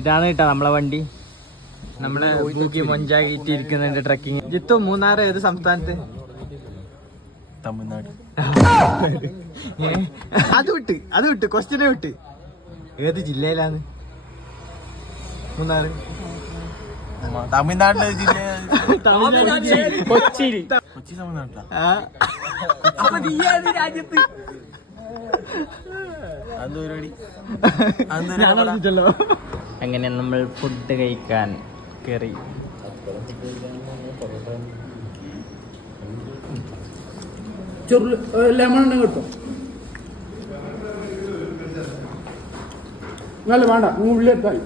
ഇതാണ് കേട്ടോ നമ്മളെ വണ്ടി. നമ്മളെ ബൂക്കി മൊഞ്ചാക്കിട്ട് ഇരിക്കുന്നുണ്ട് ട്രക്കിങ്. ജിത്തു മൂന്നാർ ഏത് സംസ്ഥാനത്ത്? തമിഴ്നാട്. അത് വിട്ട് ക്വസ്റ്റ്യനെ വിട്ട്. ഏത് ജില്ലയിലാണ് മൂന്നാറ്? തമിഴ്നാട്ടിലെ ജില്ല കൊച്ചി. കൊച്ചി തമിഴ്നാട്ടിലാ? രാജ്യത്ത് അങ്ങനെ നമ്മൾ ഫുഡ് കഴിക്കാൻ കയറി. ലെമൺ കിട്ടും. നല്ല വേണ്ട ഉള്ളിലെത്തായി.